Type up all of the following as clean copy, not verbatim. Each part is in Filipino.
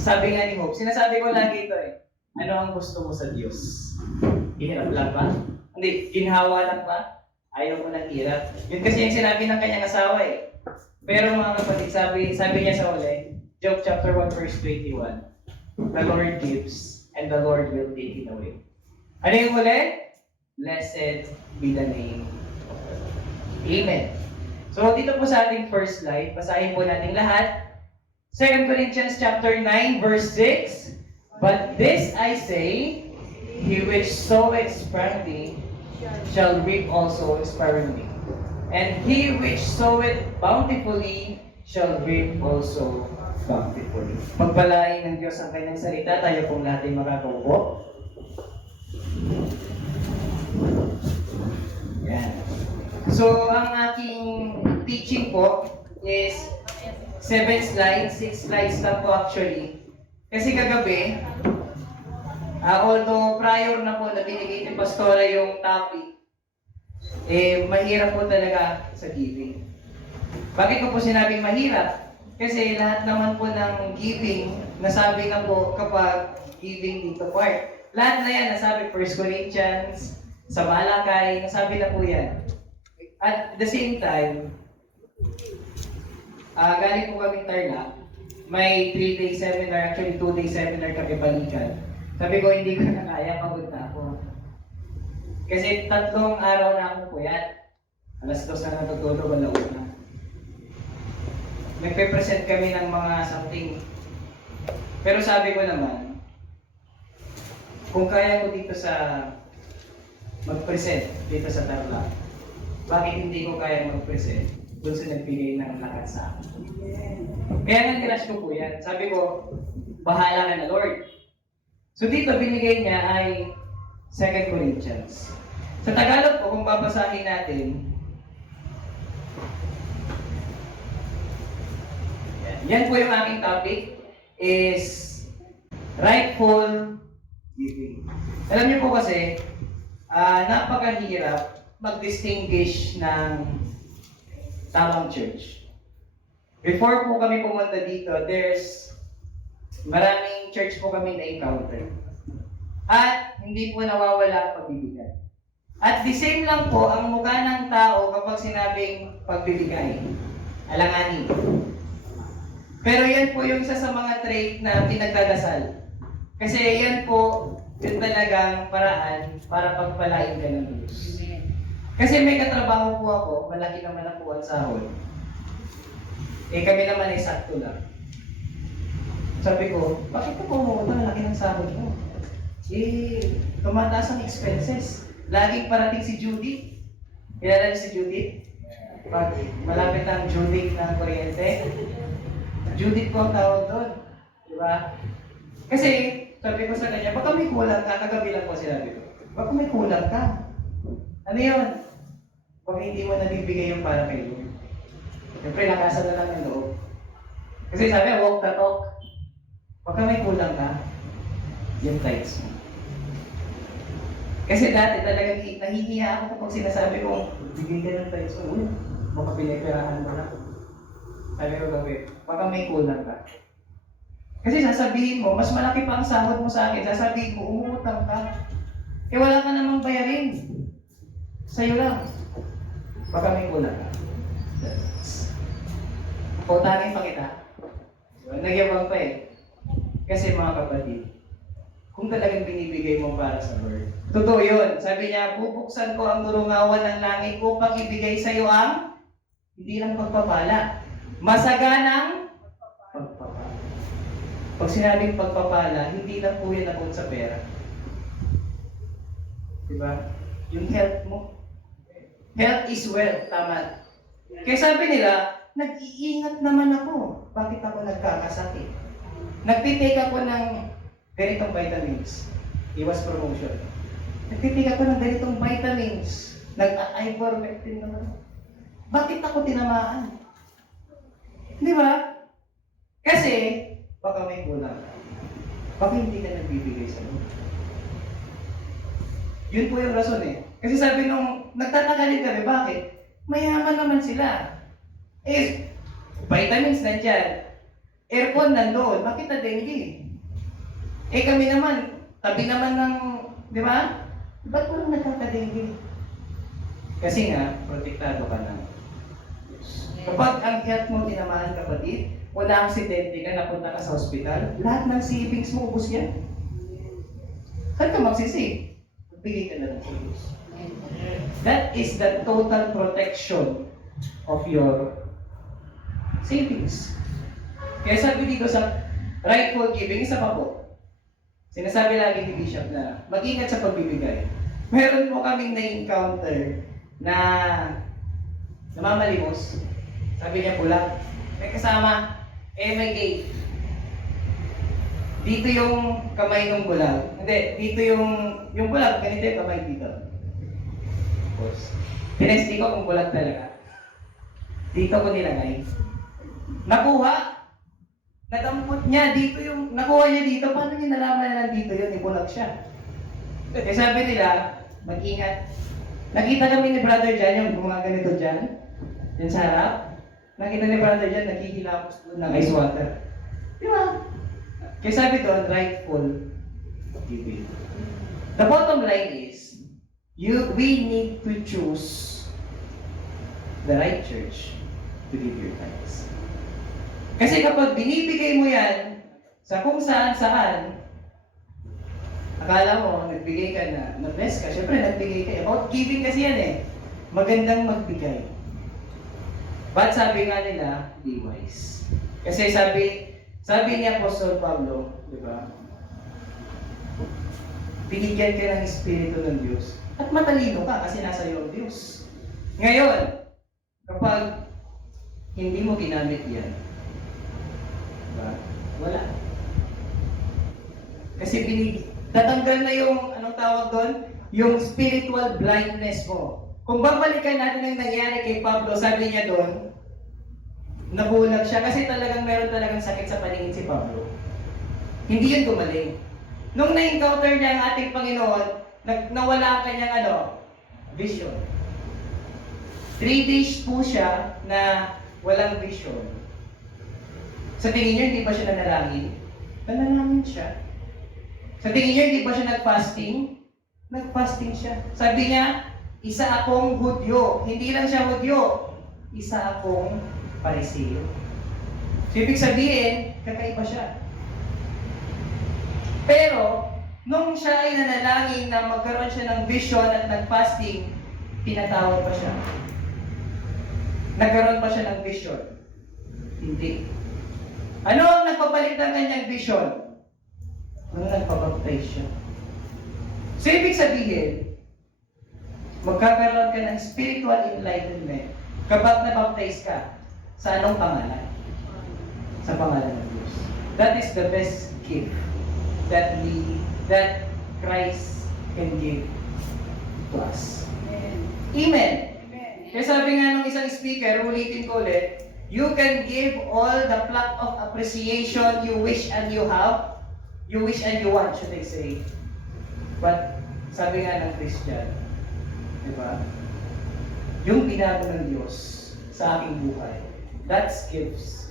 Sabi nga ni Hope, sinasabi ko lagi ito eh. Ano ang gusto mo sa Diyos? Hirap lang ba? Hindi, ginhawa lang ba? Ayaw mo ng hirap. Yun kasi yung sinabi ng kanyang asawa eh. Pero mga kapatid, sabi niya sa uli, Job chapter 1 verse 21, the Lord gives and the Lord will take it away. Ano yung uli? Blessed be the name of the Lord. Amen. So dito po sa ating first slide, basahin po natin lahat. 2 Corinthians chapter 9 verse 6, but this I say, he which soweth sparingly shall reap also sparingly. And he which soweth bountifully shall reap also bountifully. Pagpalain ng Diyos ang kanyang salita, tayo pong lahat ay makakaupo. Yan. So, ang aking teaching po is 7 slides, 6 slides lang po actually. Kasi kagabi, although prior na po na binigay ni Pastora yung topic, mahirap po talaga sa giving. Bakit ko po sinabing mahirap? Kasi lahat naman po ng giving, nasabi na po kapag giving dito part. Lahat na yan, nasabi 1 Corinthians, sa Malakay, nasabi na po yan. At the same time, galing po kaming Tarlac, may 3-day seminar, actually 2-day seminar kami balikan. Sabi ko, hindi ko na kaya, pagod na ako. Kasi 3 araw na ako po yan. Alas 2 na natutulog, alauna na. Nagpe-present kami ng mga something. Pero sabi ko naman, kung kaya ko dito sa mag-present, dito sa Tarlac, bakit hindi ko kaya mag-present doon sa nagbigay ng lakas sa akin? Kaya nga nilash ko po yan. Sabi ko, bahala na Lord. So dito binigay niya ay 2 Corinthians. Sa Tagalog po, kung babasahin natin, yan po yung aking topic is rightful giving. Alam niyo po kasi, napakahirap mag-distinguish ng tamang church. Before po kami pumunta dito, there's maraming church po kami na-encounter. At hindi po nawawala ang pagbibigay. At the same lang po ang mukha ng tao kapag sinabing pagbibigay. Alanganin. Pero yan po yung isa sa mga trait na pinagdadasal. Kasi yan po yung talagang paraan para pagpalain ka ng Diyos. Kasi may katrabaho po ako, malaki naman na po ang sahod. Kami naman ay sakto lang. Sabi ko, bakit ko pumunta? Malaki ng sahod mo. Tumataas ang expenses. Laging parating si Judith. Kilala niyo si Judith? Pag malapit ang Judith ng kuryente. Judith po ang tawag doon. Diba? Kasi, sabi ko sa kanya, baka may kulang ka. Kagabi lang po sinabi ko. Baka may kulang ka. Ano yun? Baka hindi mo nabibigay yung para kay Lord. Siyempre, nakasan na lang yung loob. Kasi sabi, walk the talk. Baka may kulang ka, yung tithes mo. Kasi dati talagang nahihiya ako kapag sinasabi ko, bigay ka ng tithes mo. Uy, baka pinipirahan mo na. Sabi ko gabi, baka may kulang ka. Kasi sasabihin mo, mas malaki pa ang sahod mo sa akin. Sasabihin mo, umutang ka. Wala ka namang bayarin. Sa'yo lang. Baka may kulang ka. Pautangin pa kita. Nagyabang pa eh. Kasi mga kapatid, kung talagang binibigay mo para sa Lord, totoo yun. Sabi niya, bubuksan ko ang durungawan ng langit upang ibigay sa iyo ang hindi lang pagpapala, masaganang pagpapala. Pag sinabing pagpapala, hindi lang po yan about sa pera. Diba? Yung health mo. Health is wealth, tama. Kaya sabi nila, nag-iingat naman ako. Bakit ako nagkakasakit? Nagtitake ako ng ganitong vitamins. Iwas promotion. Nagtitake ako ng ganitong vitamins. Nag-ivermectin naman. Bakit ako tinamaan? Di ba? Kasi, baka may kulang ka. Baka hindi ka nagbibigay sa Lord. Yun po yung rason eh. Kasi sabi nung, nagtataka din kami, bakit? Mayaman naman sila. Vitamins nandyan. aircon nandoon, bakit na dengue? Eh kami naman, tabi naman ng, di ba? Ba't walang nagkakadengue? Kasi nga, protektado ka ng Diyos. Kapag ang health mo tinamaan, kapatid, wala aksidente ka, napunta ka sa ospital, lahat ng savings mo, ubos yan. Saan ka magsisave? Magbigay ka na lang sa Diyos. That is the total protection of your savings. Kaya sabi dito sa rightful giving, isa pa po. Sinasabi lagi ni Bishop na mag-ingat sa pagbibigay. Meron po kaming na-encounter na namamalimos. Sabi niya pula, may kasama, may gate. Dito yung kamay ng bulag. Hindi, dito yung bulag, ganito yung kamay dito. Tapos, tinesti ko kung bulag talaga. Dito ko nilagay. Nakuha. Nadampot niya dito yung, nakuha niya dito. Paano niya nalaman na nandito yun? Ibulag siya. Kaya sabi nila, mag-ingat. Nakita kami ni Brother Jan, yung mga ganito dyan. Yan sa harap. Nakita ni Brother Jan, nakikilapos doon ng ice water. Di ba? Kaya sabi doon, rightful giving. The bottom line is, we need to choose the right church to give your tithes. Kasi kapag binibigay mo yan sa kung saan, akala mo, nagbigay ka na-bless ka, syempre nagbigay ka. About giving kasi yan eh. Magandang magbigay. But sabi nga nila, be wise. Kasi sabi ni Apostol Pablo, di ba? Binigyan ka ng Espiritu ng Diyos. At matalino ka kasi nasa iyo ang Diyos. Ngayon, kapag hindi mo ginamit yan, diba? Wala. Kasi tatanggal na yung, anong tawag doon? Yung spiritual blindness mo. Kung babalikan natin ang nangyari kay Pablo, sabi niya doon, nabulag siya kasi talagang meron talagang sakit sa paningin si Pablo. Hindi yun gumaling. Nung na-encounter niya ang ating Panginoon, nawala ang kanyang vision. 3 days po siya na walang vision. Sa tingin niyo, hindi ba siya nanalangin? Nanalangin siya. Sa tingin niyo, hindi ba siya nag-fasting? Nag-fasting siya. Sabi niya, isa akong Hudyo. Hindi lang siya Hudyo. Isa akong Pariseo. So, ibig sabihin, kakaiba siya. Pero, nung siya ay nanalangin na magkaroon siya ng vision at nag-fasting, pinatawad pa siya. Nagkaroon pa siya ng vision. Hindi. Ano ang nagpapalit ng kanyang vision? Nung nagpabaptize siya. So, ibig sabihin, magkakaroon ka ng spiritual enlightenment kapag nabaptize ka. Sa anong pangalan? Sa pangalan ng Diyos. That is the best gift that Christ can give to us. Amen. Kaya sabi nga ng isang speaker, ulitin ko ulit, you can give all the plaque of appreciation you wish and you have, you wish and you want, should I say. But, sabi nga ng Christian, di ba? Yung binago ng Diyos sa aking buhay, that gives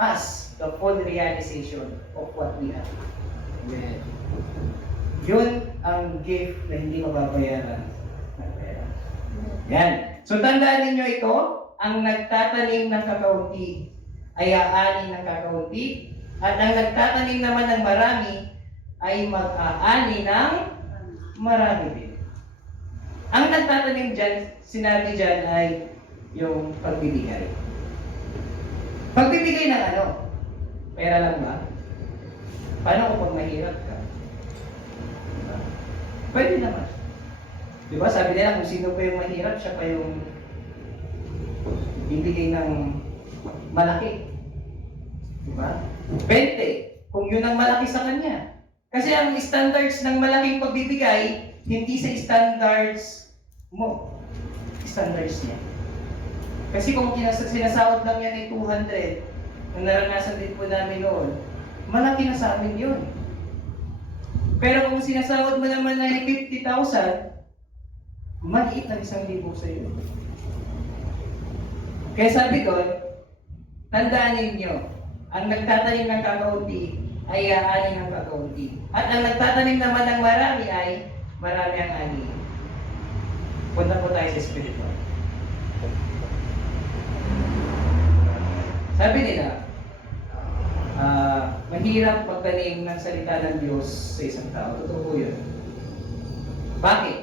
us, the full realization of what we have. Amen. Yun ang gift na hindi mababayaran ng pera. Yan. So tandaan ninyo ito, ang nagtatanim ng kakaunti ay aani ng kakaunti, at ang nagtatanim naman ng marami ay mag-aani ng marami din. Ang nagtatanim dyan, sinabi dyan ay yung pagbibigay. Pagbibigay ng ano? Pera lang ba? Paano kung mahirap ka? Diba? Pwede naman. Diba? Sabi nila kung sino pa yung mahirap, siya pa yung bibigay ng malaki. Diba? 20. Kung yun ang malaki sa kanya. Kasi ang standards ng malaking pagbibigay, hindi sa standards mo. Standards niya. Kasi kung sinasahod lang yan ay 200, na naranasan din po namin noon, malaki na sa amin yun. Pero kung sinasahod mo naman ay 50,000, maliit na 1,000 sa iyo. Kaya sabi doon, tandaan ninyo, ang nagtatanim ng kakaunti ay aani ng kakaunti. At ang nagtatanim naman ng marami ay marami ang ani. Punta po tayo sa spiritual. Sabi nila, mahirap magtanim ng salita ng Diyos sa isang tao. Totoo po yun. Bakit?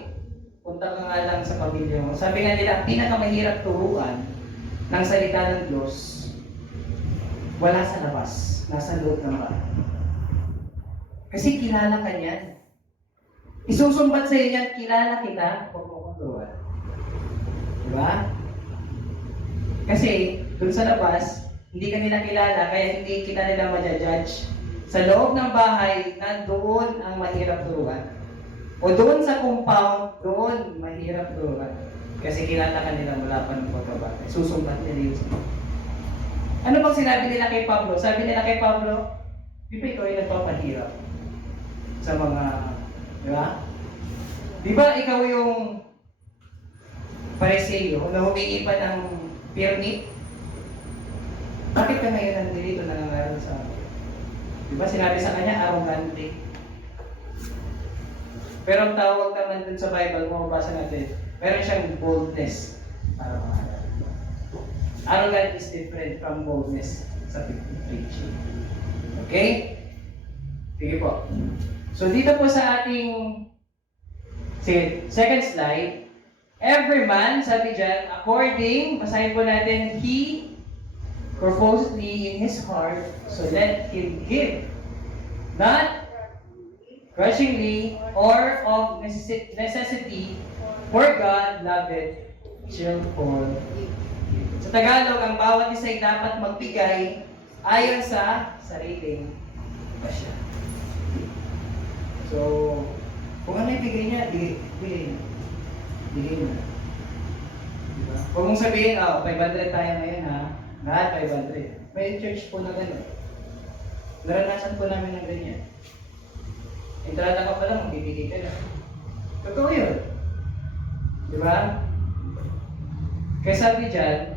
Punta ka nga lang sa pamilya mo. Sabi nga nila, ang pinakamahirap turuan ng salita ng Diyos, wala sa labas, nasa loob ng bahay. Kasi kilala ka niyan. Isusumbat sa iyo niyan, kilala kita, huwag mo kong turuan. Diba? Kasi, dun sa labas, hindi ka nila kilala, kaya hindi kita nila ma-judge. Sa loob ng bahay, nandoon ang mahirap turuan. O doon sa compound, doon mahirap turuan. Kasi kilala ka nila mula pa ng pagkabata. Susumbat nila yun. Ano bang sinabi nila kay Pablo? Sabi nila kay Pablo, di ba ikaw ay nagpapahirap sa mga, di ba? Di ba ikaw yung Pariseo na humingi pa ng permit? Bakit ka ngayon nandito nangangaral sa akin? Di ba sinabi sa kanya, arrogante. Pero ang tawag naman dun sa Bible, mababasa natin, meron siyang boldness para mangaral. Arrogant is different from boldness sa preaching. Okay? Sige po. So dito po sa ating second slide, every man, sabi dyan, according, basahin po natin, he purposely in his heart, so let him give, not grudgingly or of necessity, for God loveth cheerful. Sa Tagalog, ang bawat isa ay dapat magbigay ayon sa sariling pasya. So, kung ano ibigay niya, bigay niya. Bigay niya. Diba? Huwag mong sabihin, 500 tayo ngayon ha. Lahat 500. May church po na gano'n. Naranasan po namin ng ganyan. Entrada ka pa lang, magbibigay ka na. Totoo yun. Diba? Kaya sabi dyan,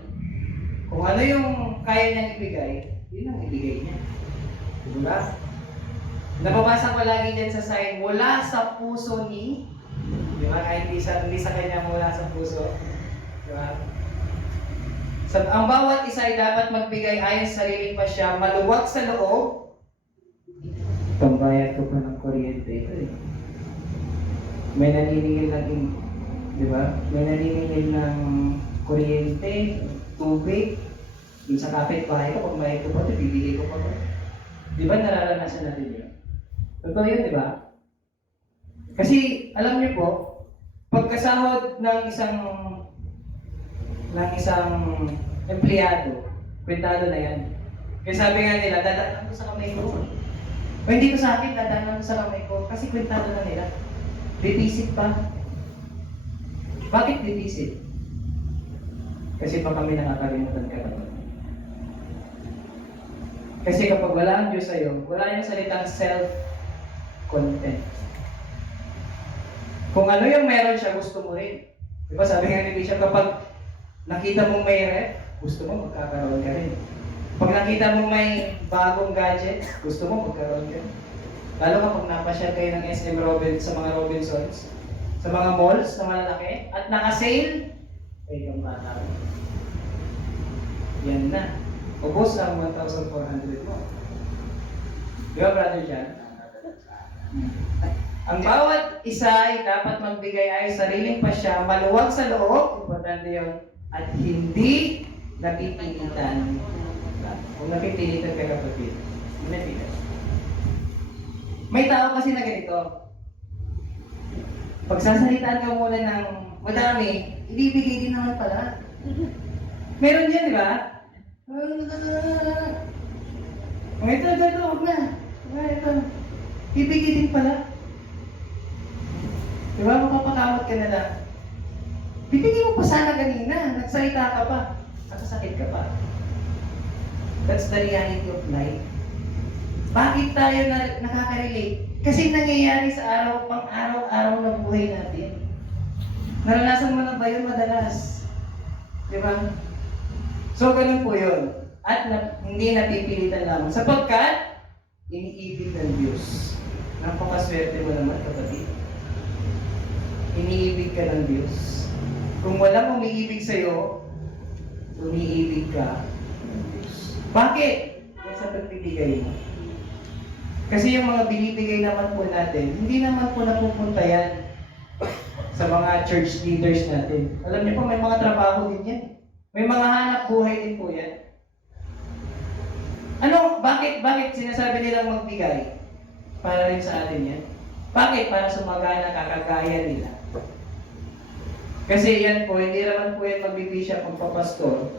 kung ano yung kaya niyang ibigay, yun ang ibigay niya. Diba? Nababasa ko lagi dyan sa sign, mula sa puso ni, diba? Kahit hindi sa kanya mula sa puso. Diba? Ang bawat isa ay dapat magbigay ayon sa sariling pasya, maluwag sa loob. Pambayad ko pa ng kuryente ito eh. May naniningil ng, di ba? May naniningil ng kuryente, tubig. Yung sa kapitbahay ko, pag may ko pa ito, bibigay ko pa ito. Di ba nararanasan natin yun? Totoo yun, di ba? Kasi, alam niyo po, pagkasahod ng isang empleyado, kwentado na yan. Kaya sabi nga nila, dadaan ko sa kamay ko. O hindi ko sa akin, dadaan ko sa kamay ko. Kasi kwentado na nila. Deficit pa. Bakit deficit? Kasi pa kami nakakalimutan ka naman. Kasi kapag wala ang Diyos sa'yo, wala yung salitang self-content. Kung ano yung meron siya, gusto mo rin. Diba sabi nga ni Bishop, kapag nakita mong may ref, gusto mo magkakaroon ka rin. Pag nakita mong may bagong gadget, gusto mo magkaroon ka rin. Lalo kapag napasyal kayo ng SM sa mga Robinsons, sa mga malls na malalaki, at naka-sale, ay kang bata. Yan na. Ubos ang 1,400 mo. Di ba, Brother John? Ang bawat isa ay dapat magbigay ay sariling pasya, maluwag sa loob, importante yun, at hindi napipilitan. Kung napipilitan ka kapatid, hindi napilitan. May tao kasi na ganito. Pagsasalitaan ka muna ng madami, ibibigay din naman pala. Meron yan, di ba? Ito, huwag na. Ito. Ibigay din pala. Di ba? Mapapakamot ka na lang. Bibigay mo pa sana kanina. Nagsalita ka pa. Nakasakit ka pa. That's the reality of life. Bakit tayo nakaka-relate? Kasi nangyayari sa pang-araw-araw na buhay natin. Naranasan mo na ba yun madalas? Di ba? So, ganun po yun. at hindi napipilitan lamang. Sapagkat, iniibig ng Diyos. Napakaswerte mo naman, kapatid. Iniibig ka ng Diyos. Kung walang umiibig sa'yo, umiibig ka ng Diyos. Bakit? Yan sa pagbibigay mo. Kasi yung mga binibigay naman po natin, hindi naman po napupunta yan sa mga church leaders natin. Alam niyo po, may mga trabaho din yan. May mga hanap buhay din po yan. Bakit sinasabi nilang magbigay? Para rin sa atin yan. Bakit? Para sumagana, kakagaya nila. Kasi yan po, hindi naman po yan magbibisya pagpapastor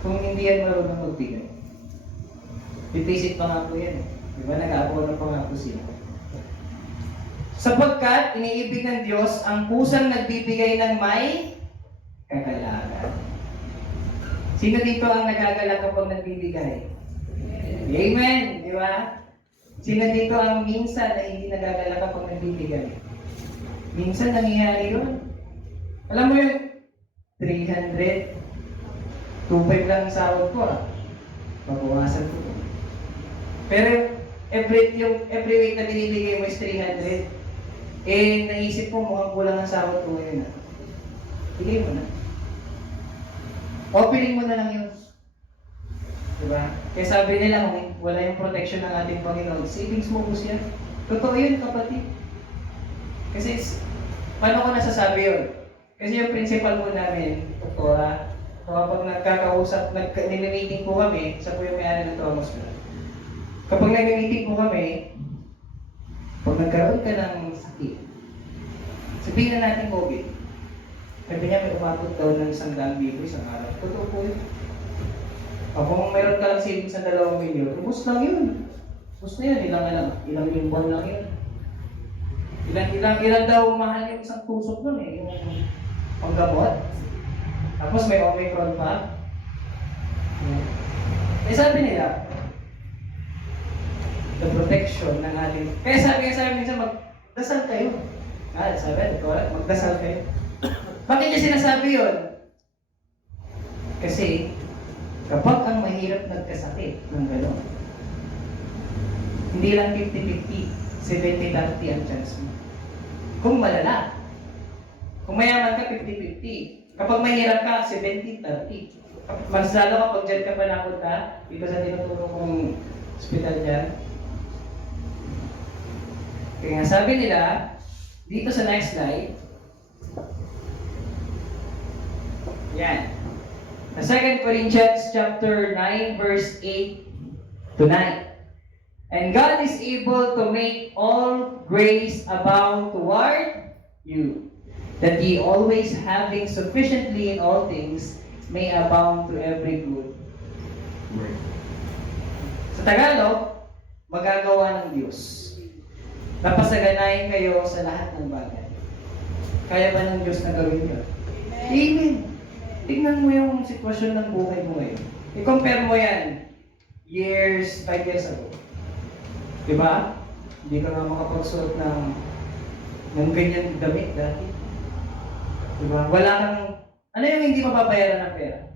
kung hindi yan marunong magbigay. Pipisit pa nga po yan. Diba? Nag-aabono pa nga po sila. Sapagkat iniibig ng Diyos ang pusang nagbibigay ng may kagalakan. Sino dito ang nagagalak kapag nagbibigay? Amen! Di ba? Sino dito ang minsan na hindi nagagalak kapag nagbibigay? Minsan nangyayari yun. Alam mo yung 300, 2.5 lang ang sahod ko babawasan ko. Pero every week na binibigay mo is 300, naisip mo mukhang kulang ang sahod ko ngayon bigay mo na. Opening mo na lang yun. Diba? Kaya sabi nila, kung wala yung protection ng ating Panginoon, savings mo po siya. Totoo yun, kapatid. Kasi, paano ko nasasabi yun? Kasi yung principal po namin, doktora, kapag nagkakausap, nag-meeting po kami, sa po yung may-ari ng Thomas Blood. Kapag nag-meeting po kami, pag nagkaroon ka ng sakit, sabihin na natin COVID, sabi niya may umabot daw ng 100,000 isang araw. Totoo po yun. Kung mayroon ka lang savings ng 2 milyon, ubus lang yun. Ubus na yun, ilang buwan lang yun. Ilan daw mahal yung isang tusok nun yung panggamot. Tapos may Omicron pa. Sabi nila, the protection ng ating... Kaya sabi minsan, magdasal kayo. Sabi, magdasal kayo. Bakit niya sinasabi yun? Kasi, kapag ang mahirap nagkasakit ng gano'n, hindi lang 50-50, 70-30 ang chance mo. Kung malala. Kung mayaman ka, 50-50. Kapag mahirap ka, 70-30. Mas lalo kapag dyan ka pa napunta, dito sa tinuturo kong hospital dyan. Kaya nga sabi nila, dito sa next slide, yan. Sa 2 Corinthians chapter 9, verse 8 to 9. And God is able to make all grace abound toward you, that ye always having sufficiently in all things may abound to every good work. Sa Tagalog, magagawa ng Diyos. Napasaganayin kayo sa lahat ng bagay. Kaya ba ng Diyos na gawin yun? Amen. Tingnan mo yung sitwasyon ng buhay mo ngayon. I-compare mo yan 5 years ago. Diba? Hindi ka nga makapagsuot ng ganyan damit dati. Diba? Wala kang... Ano yung hindi mababayaran ng pera?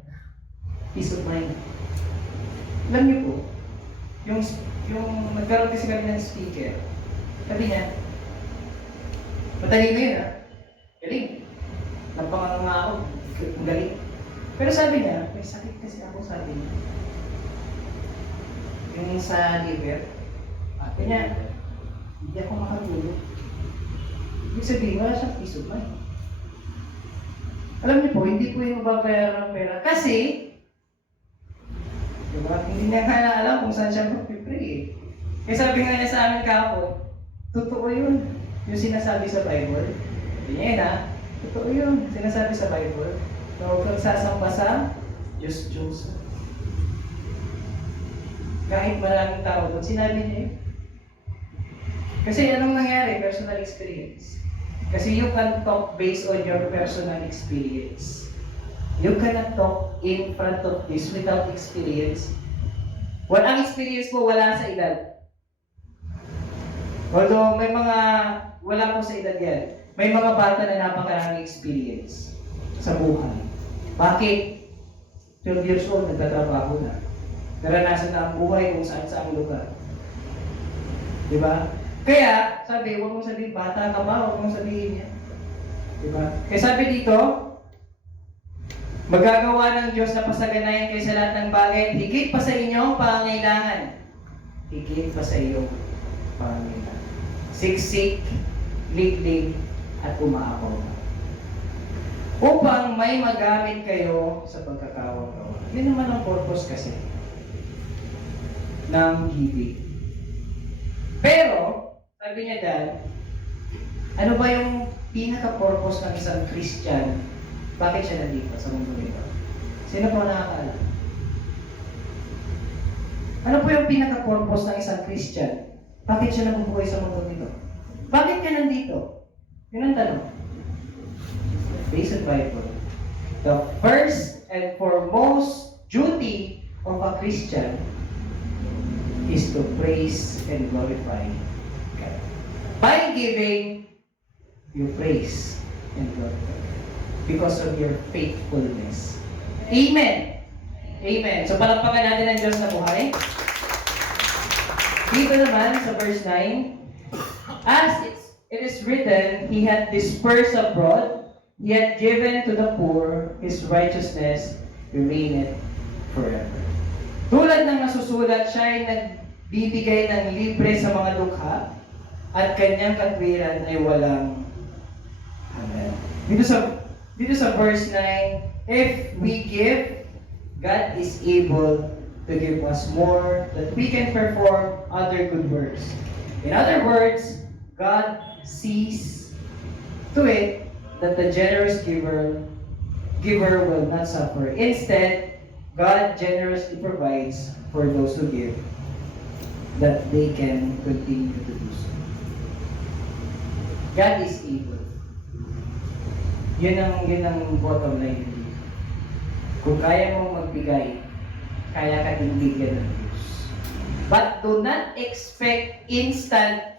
Peace of mind. Alam niyo po, yung nagkaroon kasi kami ng speaker, sabi niya, matalino yun galing. Nampanganga nga ako, galing. Pero sabi niya, may sakit kasi ako sa atin. Yung sa liver, kanya, hindi ako makatulog. Ibig sabihin, wala siyang peace of mind. Alam niyo po, hindi po yung mababayaran ng pera. Kasi, diba, hindi niya nga alam kung saan siya mag-pray. Kaya sabi nga niya sa amin kahapon, totoo yun. Yung sinasabi sa Bible. Sabi niya totoo yun. Sinasabi sa Bible. Na huwag kang sasamba sa Diyos. Kahit maraming tao doon, sinabi niya yun. Kasi anong nangyari? Personal experience. Kasi you can talk based on your personal experience. You cannot talk in front of this without experience. Ang experience mo wala sa edad. Although may mga wala po sa edad yan. May mga bata na napakaraming experience sa buhay. Bakit? 12 years old, nagtatrabaho na. Naranasan na ang buhay kung saan sa lugar. Di ba? Kaya, sabi, huwag mong sabihin, bata ka ba? Huwag mong sabihin yan. Di ba? Kaya sabi dito, magagawa ng Diyos na pasaganayan kayo sa lahat ng bagay, higit pa sa inyong pangangailangan. Higit pa sa iyong pangangailangan. Siksik, liglig, at umaapaw na. Upang may magamit kayo sa pagkakawa-kawa. Yun naman ang purpose kasi ng giving. Pero, sabi niya dyan, ano ba yung pinaka-purpose ng isang Christian? Bakit siya nandito sa mundo nito? Sino po nakakaalam? Ano po yung pinaka-purpose ng isang Christian? Bakit siya nabubuhay sa mundo nito? Bakit ka nandito? Yun ang tanong. Based on Bible, the first and foremost duty of a Christian is to praise and glorify God. By giving, you praise and glorify God because of your faithfulness. Amen! Amen. So palakpakan natin ang Diyos na buhay. Dito naman sa verse 9, as it is written, He hath dispersed abroad, He hath given to the poor, His righteousness remaineth forever. Tulad ng nasusulat, siya ay nagbibigay ng libre sa mga dukha, at kanyang katwiran ay walang hanggan. Dito sa verse 9, if we give, God is able to give us more, that we can perform other good works. In other words, God sees to it that the generous giver will not suffer. Instead, God generously provides for those who give, that they can continue to do so. God is able. Yun ang bottom line. Kung kaya mong magbigay, kaya ka din bigyan ng Diyos. But do not expect instant.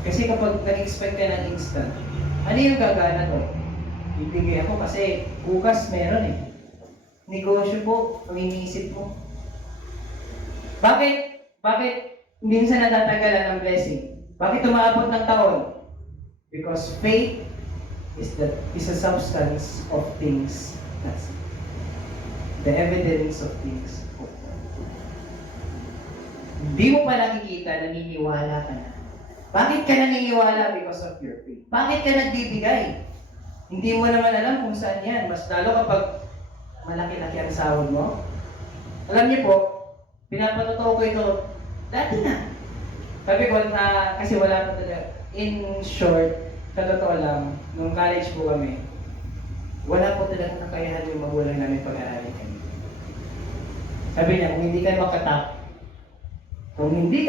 Kasi kapag nag-expect ka ng instant, ano yung gagana to? Ibigay ako kasi bukas meron eh. Negosyo po, ang iniisip mo. Bakit minsan natatagalan ng blessing? Bakit umaabot ng taon? Because faith is a substance of things. That's the evidence of things. Hindi mo pa nakikita, naniniwala ka na. Bakit ka naniniwala? Because of your faith. Bakit ka nagbibigay? Hindi mo naman alam kung saan yan. Mas lalo kapag malaki-laki ang sahod mo. Alam niyo po, pinapatotoo ko ito dati na. Sabi ko na, kasi wala pa talaga. In short, sa totoo lang, nung college po kami, wala po talaga kakayahan yung magulang namin pag-aaralin kami. Sabi niya, kung hindi ka makatap, hindi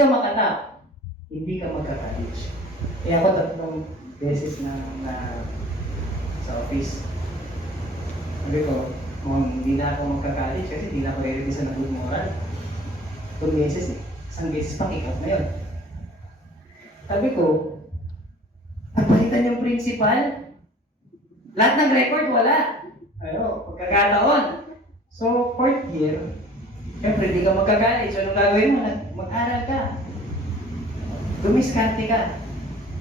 ka magka-college. Kaya ako 3 beses na sa office. Sabi ko, kung hindi na ako magka-college kasi hindi na ako ready sa good moral. 2 beses eh. 1 beses pang ikot na yun. Sabi ko, napalitan yung principal. Lahat ng record wala. Pagkakataon. So, 4th year, syempre hindi ka magka-college. Anong gagawin mo? Mag-aral ka. Dumiskarte ka.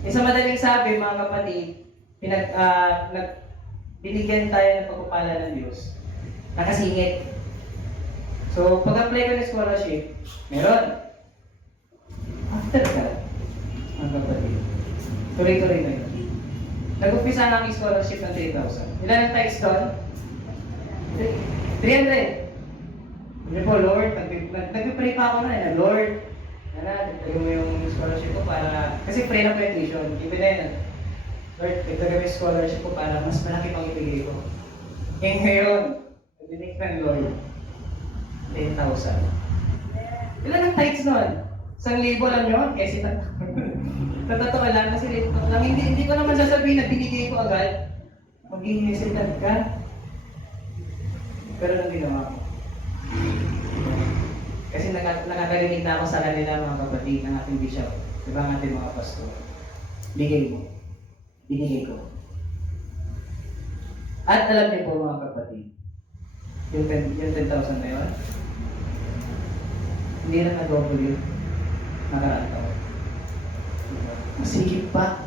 Sa madaling sabi, mga kapatid, binigyan tayo ng pagpapala ng Diyos. Nakasingit. So, pag-apply ko ng scholarship, meron. After that, mga kapatid, tuloy-tuloy na yun. Nag-umpisa na ang scholarship ng 3,000. Ilan ang tax doon? 300. Hindi po, Lord, nag-pray pa ako na, Lord, dagdagan mo yung scholarship ko para, kasi free na po yung tuition, given na yun. Lord, dagdagan mo yung scholarship ko para mas malaki pang ibigay ko. Ngayon, nag-dinig ng Lord, 10,000. Ilan ang tithes nun? 1,000 lang yun, kasi sa totoo lang, kasi lang, hindi ko naman sasabihin na binigay ko agad. Mag-i-hesitant ka. Pero nang ginawa ko. Kasi nakakarinig na ako sa kanila mga kapatid ng ating bishop, diba ang ating mga pastor. Bigay mo. Binigay ko. At alam niyo po mga kapatid, yung 10,000 na yun, hindi na nag-double yun. Nakaraan taon. Masigit pa.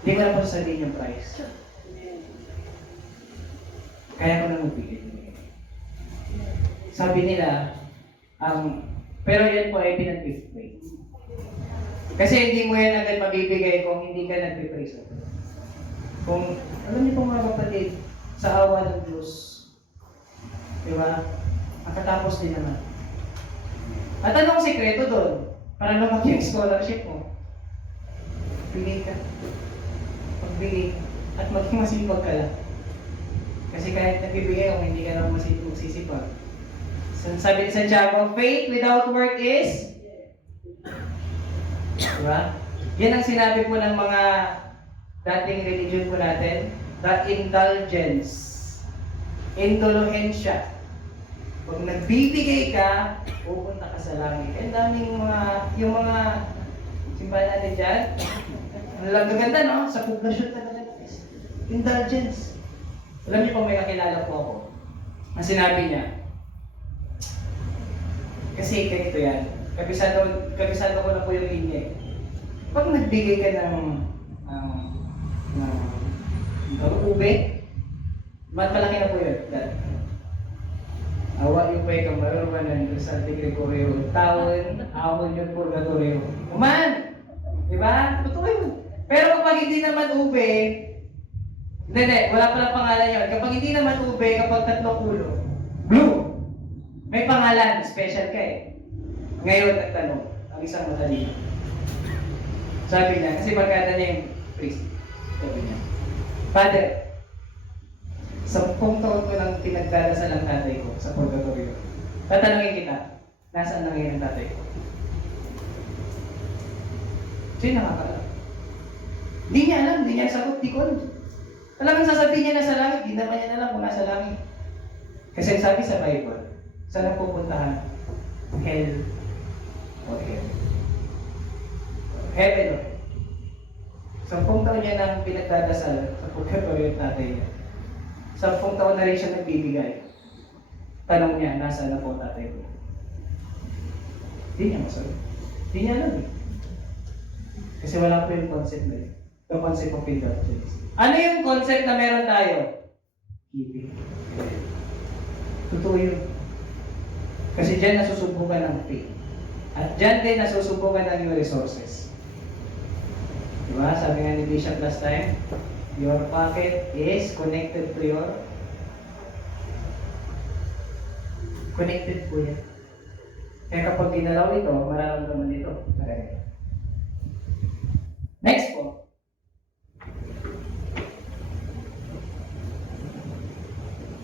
Hindi ko na po sabihin yung price. Kaya ko na magbigay. Sabi nila, pero yan po ay pinag-giveaway. Kasi hindi mo yan agad mabibigay kung hindi ka nag-praise. Kung, alam niyo po mga kapatid, sa awa ng Diyos, di ba? Nakatapos din naman. At anong sikreto doon? Para lumaki yung scholarship mo. Bigay ka. Magbigay. At maging masipag ka lang. Kasi kahit nagbibigay kung hindi ka lang magsisipag. Sabi ni Santiago, faith without work is? Diba? Yan ang sinabi po ng mga dating religion po natin. The indulgence. Indulhensya. Pag nagbibigay ka, pupunta ka sa langit. Ang daming yung mga simbahan natin dyan. Ang gaganda, no? Sa poblasyon talaga. Indulgence. Alam niyo po, may kakilala po ako. Ang sinabi niya, kasi ganito yan. Kabisado ko na po yung linya. Pag nagbigay ka ng ube, malaki na po yun. Awa yung pa'y kamarumanan sa Gregorio, taon, ahon yung purgatorio. Uman! Diba? Totoo yun. Pero kapag hindi naman ube, hindi, wala pala pangalan yun. Kapag hindi naman ube, kapag tatlong ulo, blue! May pangalan, special ka eh. Ngayon, nagtanong, ang isang matalino. Sabi niya, kasi barkada niya yung priest. Sabi niya, Father, 10 taon ko lang pinagdarasal ang tatay ko sa purgatorio. Tatanungin kita, nasaan na ngayon ang tatay ko? Sino nakakaalam? Hindi niya alam, hindi niya sagot, di ko alam. Talagang sasabihin niya nasa langit, hindi naman niya alam kung nasa langit. Kasi sabi sa Bible, saan ang pupuntahan? Hell or heaven? Heaven or hell? 10 taon niya nang pinagdadasal sa purgatorio ng tatay niya. 10 taon na rin siya nagbibigay. Tanong niya, nasaan na po tatay ko? Hindi niya masagot. Hindi niya alam eh. Kasi wala po yung concept na yun. The concept of indulgence. Ano yung concept na meron tayo? Giving. Totoo yun. Kasi dyan nasusubukan ng faith. At dyan din nasusubukan ng yung resources. Diba? Sabi nga ni Bishop last time, your pocket is connected to your... Connected po yan. Kaya kapag ginalaw ito, mararamdaman ito. Next po.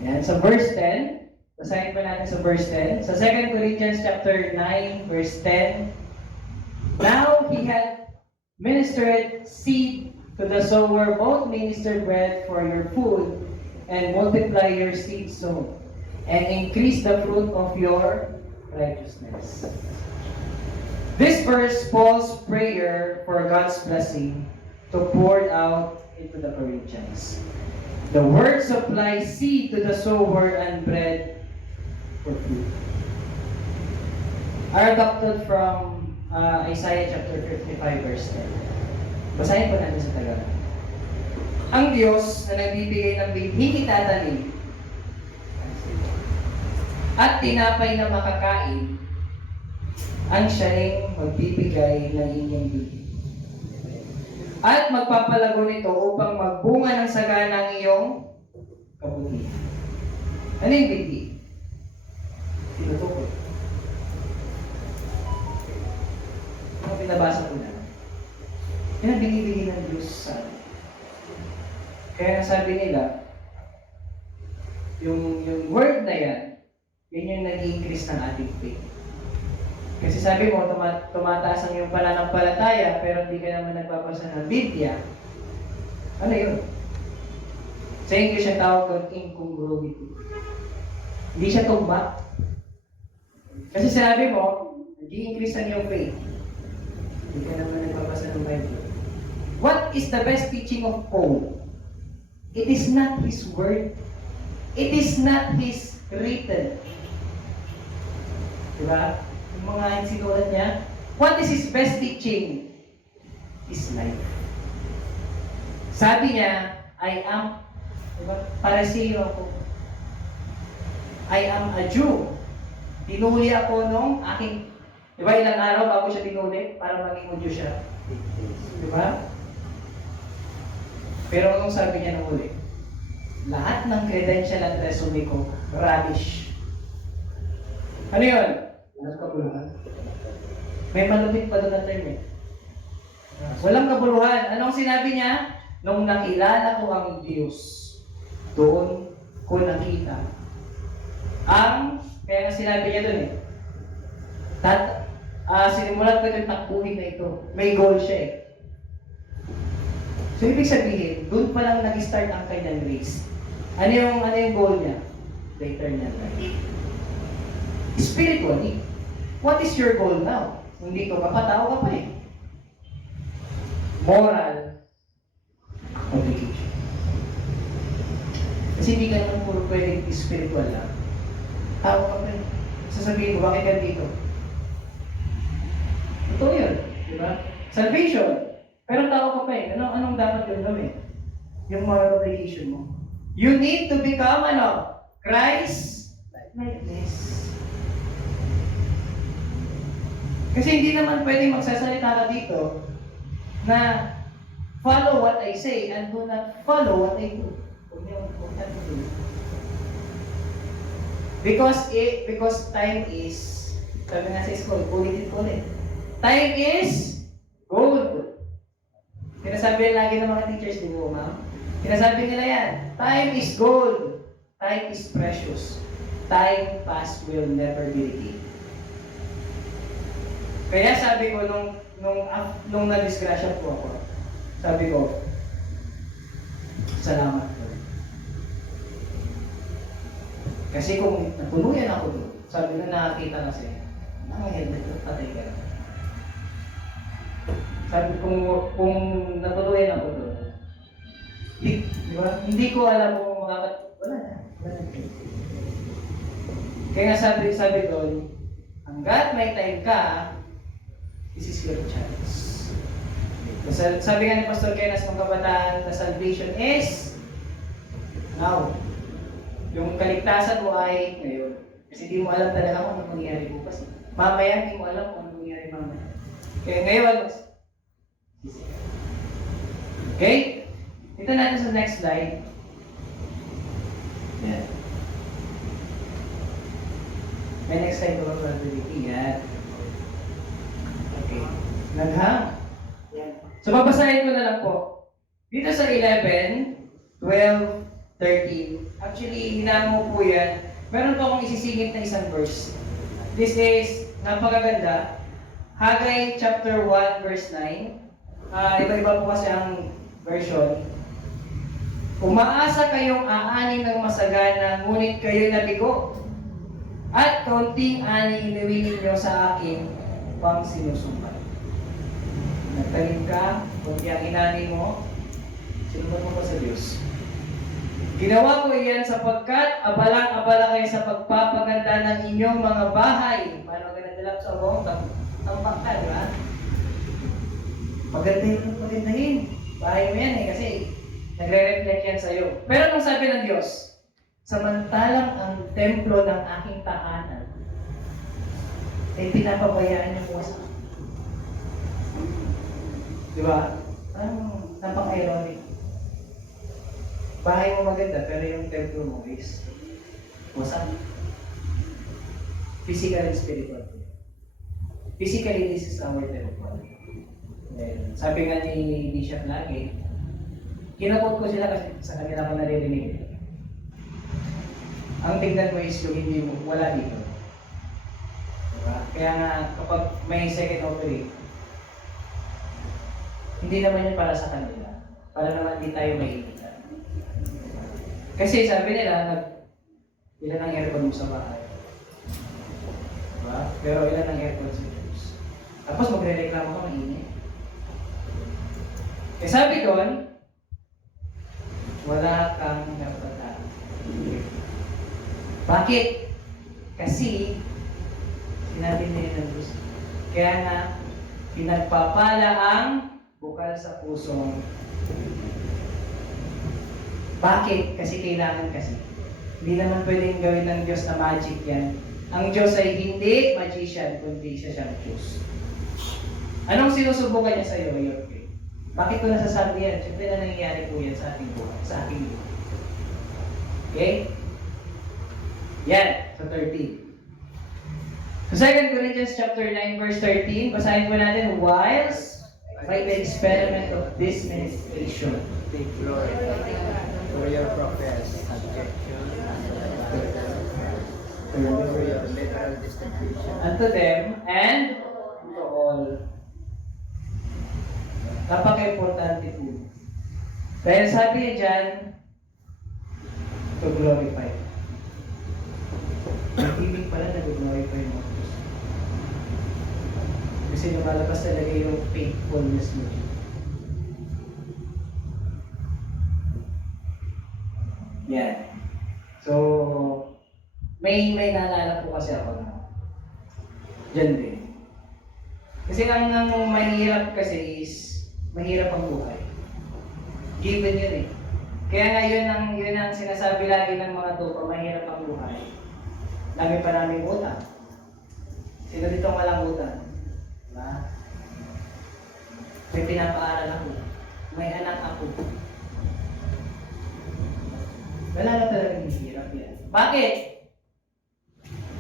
Yan, sa verse 10, basahin pa natin sa verse 10. Sa 2 Corinthians chapter 9, verse 10, now he had ministered seed to the sower, both minister bread for your food, and multiply your seed sown, and increase the fruit of your righteousness. This verse, Paul's prayer for God's blessing to pour out into the Corinthians. The word supplies seed to the sower and bread for food. Are adopted from Isaiah chapter 55 verse 10. Basahin po natin sa Tagalog. Ang Diyos na nagbibigay ng hindi tatanim at tinapay na makakain, ang siya ring magbibigay ng inyong bibig. At magpapalago nito upang magbunga ng sagana ng iyong kabutihan. Ano yung bibig? Tinutukoy. Ano pinabasa ko na? Yan ang binibigay ng Diyos sa atin. Kaya sabi nila, yung word na yan yung nag-i-increase ng ating faith. Kasi sabi mo, tumataas ang iyong pananampalataya, pero hindi ka naman nagbabasa ng Biblia. Ano yun? Sa English, ang tawag kong incongruity. Hindi siya tugma. Kasi sabi mo, nag-i-increase ang iyong faith. Hindi ka naman nagbabasa ng Bible. What is the best teaching of Paul? It is not His word. It is not His written. Diba? Yung mga sinulat niya, what is His best teaching? His life. Sabi niya, I am, diba? Pariseo ako. I am a Jew. Tinuli ako nung aking, diba ilang araw bago siya tinuli para maging Jew siya. Diba? Pero anong sabi niya nung huli? Lahat ng credential at resume ko, rubbish. Ano yun? Walang kabuluhan. May malupit pa doon na term eh. Walang kabuluhan. Anong sinabi niya? Nung nakilala ko ang Diyos, doon ko nakita. Kaya nga sinabi niya doon eh, sinimulan ko itong takbuhin na ito. May goal siya eh. So, ibig sabihin, doon pa lang nag-start ang kanyang race. Ano yung goal niya? The eternal life. Spiritually, what is your goal now? Hindi ko kapatao ka pa eh. Moral obligation. Kasi hindi ka naman puro pwedeng spiritual lang. Tao ka pa eh. Sasabihin ko, bakit ka dito? Ito yun. Diba? Salvation. Pero tao ka pa eh. Anong dapat yun gawin? Yung moral obligation mo. You need to become, Christ-likeness. Kasi hindi naman pwedeng magsasalita ka dito na follow what I say and do not follow what I do. Because time is, sabi nga sa school, ulit. Time is gold. Sinasabi lagi ng mga teachers, di mo, ma'am? Sinasabi nila yan, time is gold. Time is precious. Time past will never be regained. Kaya sabi ko, nung na-disgrasya po ako, sabi ko, salamat po. Kasi kung natuluyan ako doon, sabi na nakakita kasi, nangyayari na patay ka. Sabi kung natuluyan ako doon, hindi ko alam kung wala na. Kaya nga sabi doon, hanggat may time ka, this is your chance. Sabi nga ni Pastor Kenas ng kabataan, the salvation is now. Yung kaligtasan mo ay ngayon. Kasi di mo alam talaga kung anong mangyayari bukas. Mamaya, di mo alam kung anong mangyayari mamaya. Kaya ngayon, okay? Ito natin sa next slide. Yan. May next slide ko ba? Yan. Okay. Naghang. Yan. So, babasahin ko na lang po. Dito sa 11, 12, 13. Actually, hinaan mo po yan. Meron po akong isisingit na isang verse. This is, napakaganda. Haggai chapter 1, verse 9. Iba-iba po kasi ang version. Umaasa kayong aanin ng masagana, ngunit kayo'y nabigo. At kaunting ani iniwinin nyo sa akin pang sinusumbat. Nagtanim ka, kunti ang inani mo, sinumbat mo pa sa Diyos. Ginawa ko iyan sapagkat abalang-abala kayo sa pagpapaganda ng inyong mga bahay. Paano ganadalap sa buong tampak ka, di ba? Pagandahin. Bahay mo yan eh, kasi nagre-reflect yan sa'yo. Pero nung sabi ng Diyos, samantalang ang templo ng aking tahanan ay pinapabayaan niyo po sa akin. Di ba? Napaka-ironic. Bahay mo maganda, pero yung templo mo is wasak. Physical and spiritual. Physically, this is our temple. And sabi nga ni Bishop lagi, kinapot ko sila kasi sa kanila ko naririnig. Ang tingnan mo is yung hindi mo, wala dito. Diba? Kaya nga, kapag may second offering, hindi naman yun para sa kanila. Para naman di tayo mainitan. Kasi sabi nila, ilan ang aircon mo sa bahay? Diba? Pero ilan ang aircon sa Diyos? Tapos magre-reklamo ka mainit. Eh sabi doon, wala kang napatalo. Bakit? Kasi, sinabi niya ng Diyos, kaya nga, pinagpapala ang bukal sa puso. Bakit? Kasi kailangan kasi. Hindi naman pwedeng gawin ng Diyos na magic yan. Ang Diyos ay hindi magician, kundi siya siyang Diyos. Anong sinusubukan niya sa iyo, Yorke? Bakit ko nasasabi yan? Siyempre na nangyayari po yan sa ating buhay, sa ating buhay. Okay? Yan, sa 13. So 2 Corinthians chapter 9 verse 13, basahin po natin, whilst by the experiment of this ministration, Take glory for your professed objection for your literal distribution. unto them and to all. Napaka-importante po. Dahil sabi niya dyan, to glorify. Ang ibig pala na glorify mo. Kasi lumalabas talaga yung faithfulness mo. Yan. So, may naalala po kasi ako na dyan din. Kasi ang mahirap kasi is, mahirap ang buhay. Given yun eh. Kaya nga yun ang sinasabi lagi ng mga tupa, mahirap ang buhay. Dami pa namin utang. Sino dito walang utang? Diba? May pinapaaral ako. May anak ako. Wala na talagang hirap yan. Bakit?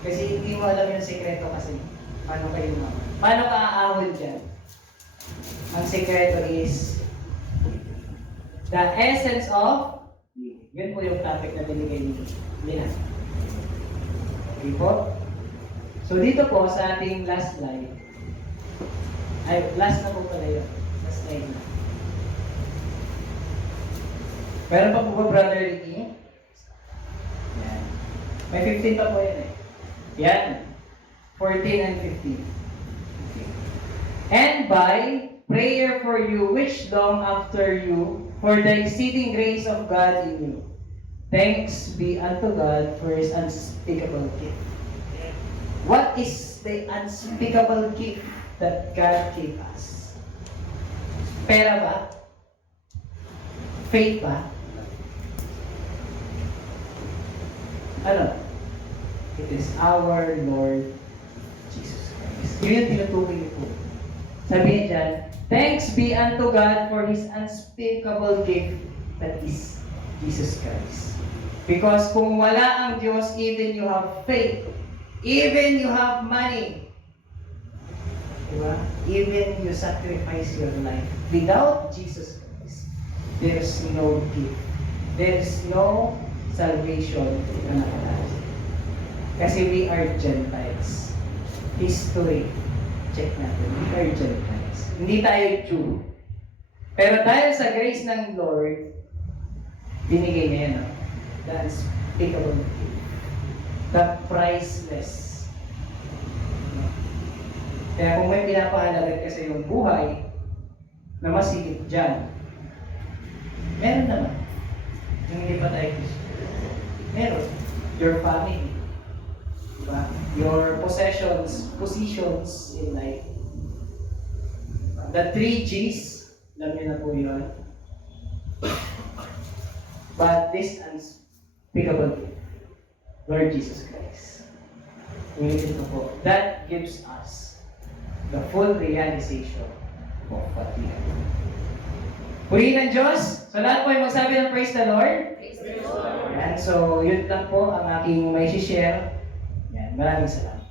Kasi hindi mo alam yung sekreto kasi. Paano ka aahon dyan? Ang sekreto is the essence of living. Yun po yung topic na binigay ni Lina. Okay po? So dito po sa ating last slide. Ay, last na po pala yun. Last slide na. Meron pa po ba, Brother Ricky? Yan. May 15 pa po yun eh. Yan. 14 and 15. Okay. And by prayer for you, which long after you, for the exceeding grace of God in you. Thanks be unto God for His unspeakable gift. What is the unspeakable gift that God gave us? Pera ba? Faith ba? Ano? It is our Lord Jesus Christ. Yun yung tinutukoy niyo po. Sabi niya dyan, thanks be unto God for His unspeakable gift that is Jesus Christ. Because kung wala ang Diyos, even you have faith, even you have money, diba? Even you sacrifice your life, without Jesus Christ, there's no gift. There's no salvation na nakalala. Kasi we are Gentiles. History. Check natin. We are Gentiles. Hindi tayo Jew. Pero dahil sa grace ng Lord, binigay niya yan. No? The unspeakable gift. The priceless. Kaya kung may pinapahalagan kasi yung buhay na masigit dyan, meron naman. Yung hindi pa tayo Kristo. Meron. Your family. Diba? Your positions in life. The 3 G's, alam niyo na po yun. But this unspeakable gift, Lord Jesus Christ. Ulitin ko po. That gives us the full realization of what we have. Purihin ng Diyos. So lahat po ay magsabi ng praise the Lord. Praise the Lord. Yan. So yun lang po ang aking may share. Yan. Maraming salamat.